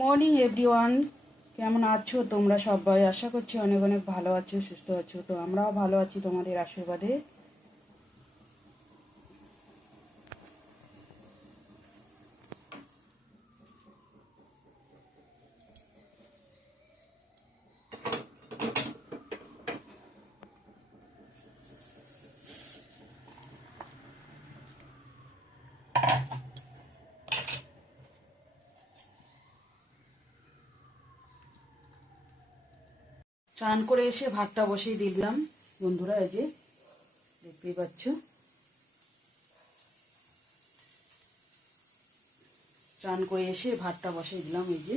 Morning everyone কেমন আছো? তোমরা সবাই? আশা করছি অনেক অনেক ভালো আছো, সুস্থ আছো। তো আমরাও ভালো আছি তোমাদের আশীর্বাদে। চান করে এসে ভাতটা বসিয়ে দিলাম। বন্ধুরা, এই যে দেখতেই পাচ্ছ। চান করে এসে ভাতটা বসিয়ে দিলাম, এই যে।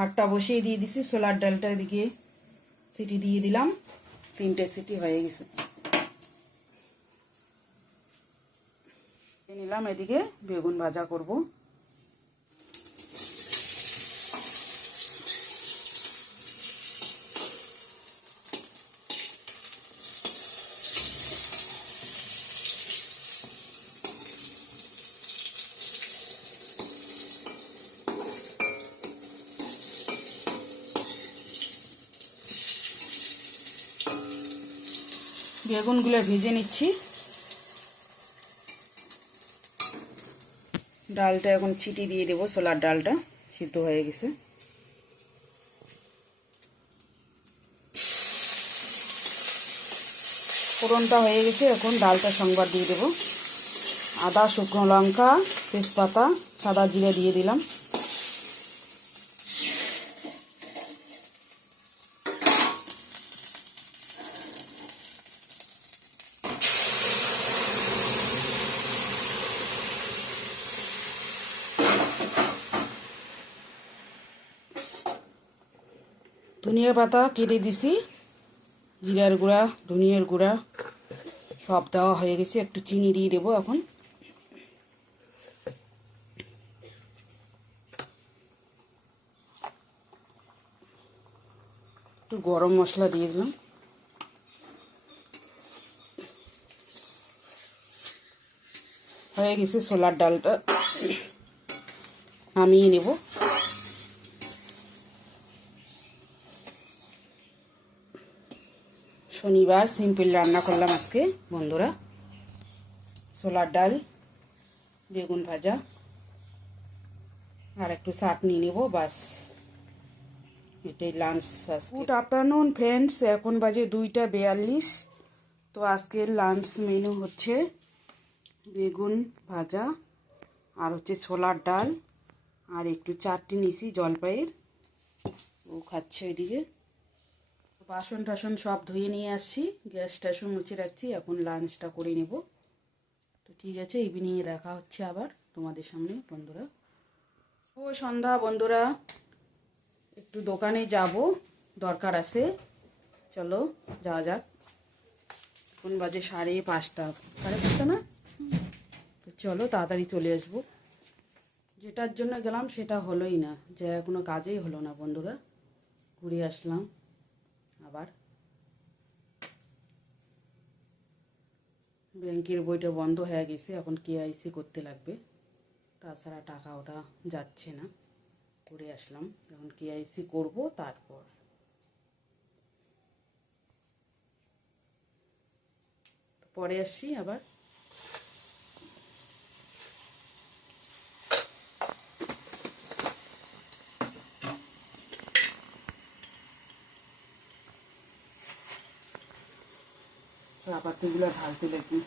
ভাতটা বসিয়ে দিয়ে দিছি, সোলার ডালটা এদিকে সিটি দিয়ে দিলাম। তিনটে সিটি হয়ে গেছে। নিলাম, এদিকে বেগুন ভাজা করব। বেগুনগুলো ভেজে নিচ্ছি। ডালটা এখন ছিটি দিয়ে দেবো সোলার ডালটা সিদ্ধ হয়ে গেছে। ফোড়নটা হয়ে গেছে, এখন ডালটা সংবাদ দিয়ে দেবো। আদা, শুকনো লঙ্কা, তেজপাতা, সাদা জিরে দিয়ে দিলাম। ধনিয়া পাতা কেটে দিছি, জিরার গুঁড়া, ধনিয়ার গুঁড়া, সব দেওয়া হয়ে গেছে, একটু চিনি দিয়ে দেবো এখন। একটু গরম মশলা দিয়ে দিলাম। হয়ে গেছে ছোলার ডালটা, নামিয়ে নেব। শনিবার সিম্পল রান্না করলাম আজকে, বন্ধুরা। ছোলার ডাল, বেগুন ভাজা, আর একটু চাটনি নেব, বাস। এটাই লাঞ্চ গুড আফটারনুন ফ্রেন্ডস এখন বাজে দুইটা বিয়াল্লিশ। তো আজকের লাঞ্চ মেনু হচ্ছে বেগুন ভাজা, আর হচ্ছে ছোলার ডাল, আর একটু চাটনি নিছি জলপাইয়ের। ও খাচ্ছে ওইদিকে বাসন টাসন সব ধুয়ে নিয়ে আসছি, গ্যাস টাসন মুছে রাখছি, এখন লাঞ্চটা করে নেব। তো ঠিক আছে ইভিনিংয়ে দেখা হচ্ছে আবার তোমাদের সামনে, বন্ধুরা। ও সন্ধ্যা, বন্ধুরা। একটু দোকানে যাব, দরকার আছে। চলো, যাওয়া যাক। এখন বাজে সাড়ে পাঁচটা সাড়ে পাঁচটা না? তো চলো, তাড়াতাড়ি চলে আসব। যেটার জন্য গেলাম, সেটা হলোই না। যে কোনো কাজেই হলো না, বন্ধুরা। ঘুরে আসলাম। আবার। ব্যাংকের বইটা বন্ধ হয়ে গেছে, এখন কেআইসি করতে লাগবে। তাছাড়া টাকা ওটা যাচ্ছে না। করে আসলাম, এখন কেআইসি করব তারপর। পরে আসছি আবার। চাপাতিগুলো ঢালতে লাগি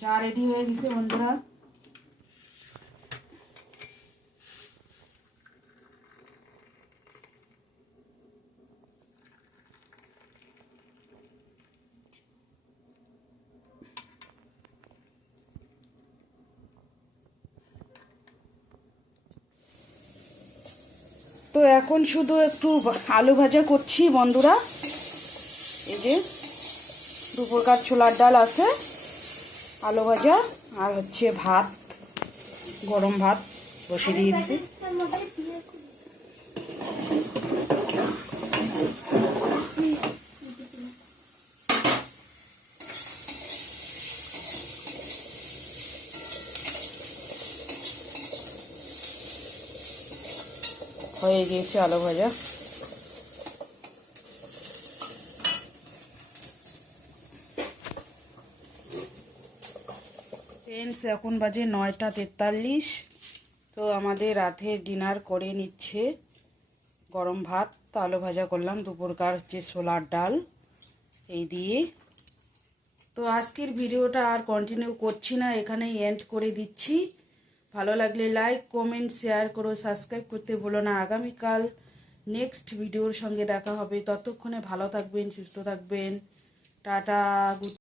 চা রেডি হয়ে গেছে বন্ধুরা। তো এখন শুধু একটু আলু ভাজা করছি বন্ধুরা। এই যে দু প্রকার ছোলার ডাল আছে। আলু ভাজা আর হচ্ছে ভাত গরম ভাত বসে দিয়ে দিছি হয়ে গিয়েছে আলু ভাজা। ফ্রেন্ডস এখন বাজে নয়টা তেতাল্লিশ। তো আমাদের রাতে ডিনার করে নিচ্ছে গরম ভাত তো আলু ভাজা করলাম দুপুরকার হচ্ছে ছোলার ডাল, এই দিয়ে। তো আজকের ভিডিওটা আর কন্টিনিউ করছি না, এখানেই এন্ড করে দিচ্ছি। ভালো লাগলে লাইক কমেন্ট শেয়ার করো সাবস্ক্রাইব করতে বলো না। আগামীকাল নেক্সট ভিডিওর সঙ্গে দেখা হবে। ততক্ষণে ভালো থাকবেন, সুস্থ থাকবেন। Tata good